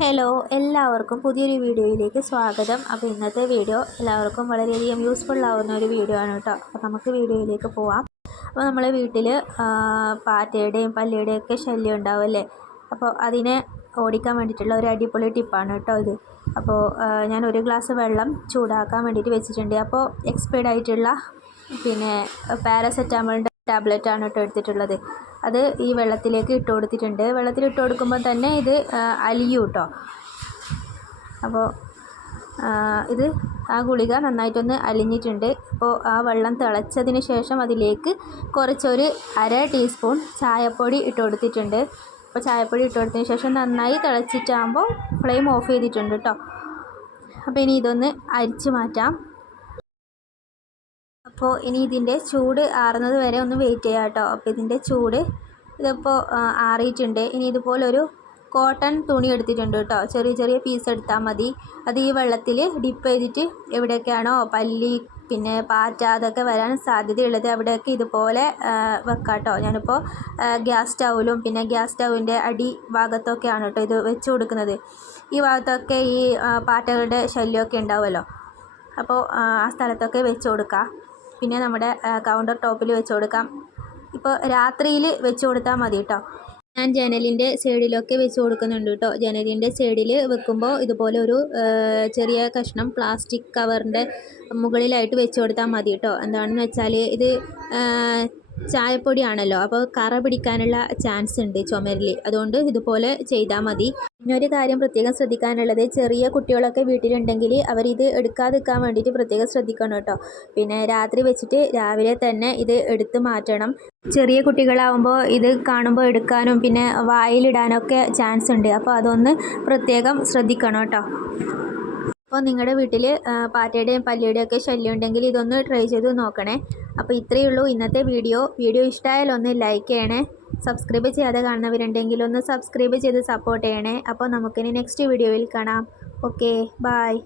Hello എല്ലാവർക്കും പുതിയൊരു വീഡിയോയിലേക്ക് സ്വാഗതം. അപ്പോൾ ഇന്നത്തെ വീഡിയോ എല്ലാവർക്കും വളരെയധികം യൂസ്ഫുൾ ആവുന്ന ഒരു വീഡിയോ ആണ് കേട്ടോ. അപ്പോൾ നമുക്ക് വീഡിയോയിലേക്ക് പോവാം. അപ്പോൾ നമ്മൾ വീട്ടിൽ പാറ്റയുടെയും പല്ലിയുടെയും ഒക്കെ ശല്യം ഉണ്ടാവുമല്ലേ അപ്പോൾ അതിനെ ഓടിക്കാൻ വേണ്ടിയിട്ടുള്ള ഒരു അടിപൊളി ടിപ്പാണ് കേട്ടോ ഇത്. അപ്പോൾ ഞാൻ ഒരു ഗ്ലാസ് വെള്ളം ചൂടാക്കാൻ വേണ്ടിയിട്ട് വെച്ചിട്ടുണ്ട്. അപ്പോൾ എക്സ്പയർഡ് ആയിട്ടുള്ള പിന്നെ പാരസെറ്റാമോളിന്റെ ടാബ്ലറ്റാണ് കേട്ടോ എടുത്തിട്ടുള്ളത്. അത് ഈ വെള്ളത്തിലേക്ക് ഇട്ട് കൊടുത്തിട്ടുണ്ട്. വെള്ളത്തിൽ ഇട്ട് കൊടുക്കുമ്പോൾ തന്നെ ഇത് അലിയും കേട്ടോ അപ്പോൾ ഇത് ആ ഗുളിക നന്നായിട്ടൊന്ന് അലിഞ്ഞിട്ടുണ്ട്. അപ്പോൾ ആ വെള്ളം തിളച്ചതിന് ശേഷം അതിലേക്ക് കുറച്ചൊരു അര ടീസ്പൂൺ ചായപ്പൊടി ഇട്ട് കൊടുത്തിട്ടുണ്ട്. അപ്പോൾ ചായപ്പൊടി ഇട്ട് കൊടുത്തതിന് ശേഷം നന്നായി തിളച്ചിട്ടാകുമ്പോൾ ഫ്ലെയിം ഓഫ് ചെയ്തിട്ടുണ്ട് കേട്ടോ അപ്പോൾ ഇനി ഇതൊന്ന് അരിച്ച് മാറ്റാം. അപ്പോൾ ഇനി ഇതിന്റെ ചൂട് ആറുന്നത് വരെ ഒന്ന് വെയിറ്റ് ചെയ്യാം കേട്ടോ അപ്പോൾ ഇതിന്റെ ചൂട് ഇതിപ്പോൾ ആറിയിട്ടുണ്ട്. ഇനി ഇതുപോലൊരു കോട്ടൺ തുണി എടുത്തിട്ടുണ്ട് കേട്ടോ. ചെറിയ ചെറിയ പീസ് എടുത്താൽ മതി. അത് ഈ വെള്ളത്തിൽ ഡിപ്പ് ചെയ്തിട്ട് എവിടെയൊക്കെയാണോ പല്ലി പിന്നെ പാറ്റ അതൊക്കെ വരാൻ സാധ്യതയുള്ളത് അവിടെയൊക്കെ ഇതുപോലെ വെക്കാം കേട്ടോ. ഞാനിപ്പോൾ ഗ്യാസ് സ്റ്റൗവിലും പിന്നെ ഗ്യാസ് സ്റ്റൗവിന്റെ അടി ഭാഗത്തൊക്കെയാണ് കേട്ടോ ഇത് വെച്ച് കൊടുക്കുന്നത്. ഈ ഭാഗത്തൊക്കെ ഈ പാറ്റകളുടെ ശല്യമൊക്കെ ഉണ്ടാവുമല്ലോ. അപ്പോൾ ആ സ്ഥലത്തൊക്കെ വെച്ച് കൊടുക്കാം. പിന്നെ നമ്മുടെ കൗണ്ടർ ടോപ്പിൽ വെച്ച് കൊടുക്കാം. ഇപ്പോൾ രാത്രിയിൽ വെച്ച് കൊടുത്താൽ മതി കേട്ടോ ഞാൻ ജനലിന്റെ സൈഡിലൊക്കെ വെച്ച് കൊടുക്കുന്നുണ്ട് കേട്ടോ ജനലിന്റെ സൈഡിൽ വെക്കുമ്പോൾ ഇതുപോലെ ഒരു ചെറിയ കഷ്ണം പ്ലാസ്റ്റിക് കവറിന്റെ മുകളിലായിട്ട് വെച്ച് കൊടുത്താൽ മതി കേട്ടോ എന്താണെന്ന് വെച്ചാൽ ഇത് ചായപ്പൊടിയാണല്ലോ. അപ്പോൾ കറ പിടിക്കാനുള്ള ചാൻസ് ഉണ്ട് ചുമരിൽ അതുകൊണ്ട് ഇതുപോലെ ചെയ്താൽ മതി. ഒരു കാര്യം പ്രത്യേകം ശ്രദ്ധിക്കാനുള്ളത്. ചെറിയ കുട്ടികളൊക്കെ വീട്ടിലുണ്ടെങ്കിൽ അവരിത് എടുക്കാതിരിക്കാൻ വേണ്ടിയിട്ട് പ്രത്യേകം ശ്രദ്ധിക്കണം കേട്ടോ. പിന്നെ രാത്രി വെച്ചിട്ട് രാവിലെ തന്നെ ഇത് എടുത്ത് മാറ്റണം. ചെറിയ കുട്ടികളാവുമ്പോൾ ഇത് കാണുമ്പോൾ എടുക്കാനും പിന്നെ വായിലിടാനൊക്കെ ചാൻസ് ഉണ്ട്. അപ്പോൾ അതൊന്ന് പ്രത്യേകം ശ്രദ്ധിക്കണം കേട്ടോ. അപ്പോൾ നിങ്ങളുടെ വീട്ടിൽ പാറ്റയുടെയും പല്ലിയുടെയും ഒക്കെ ശല്യം ഉണ്ടെങ്കിൽ ഇതൊന്ന് ട്രൈ ചെയ്ത് നോക്കണേ. അപ്പോൾ ഇത്രയേ ഉള്ളൂ ഇന്നത്തെ വീഡിയോ. വീഡിയോ ഇഷ്ടമായാലും ഒന്ന് ലൈക്ക് ചെയ്യണേ. സബ്സ്ക്രൈബ് ചെയ്യാതെ കാണുന്നവരുണ്ടെങ്കിൽ ഒന്ന് സബ്സ്ക്രൈബ് ചെയ്ത് സപ്പോർട്ട് ചെയ്യണേ. അപ്പോൾ നമുക്കിനി നെക്സ്റ്റ് വീഡിയോയിൽ കാണാം. Okay bye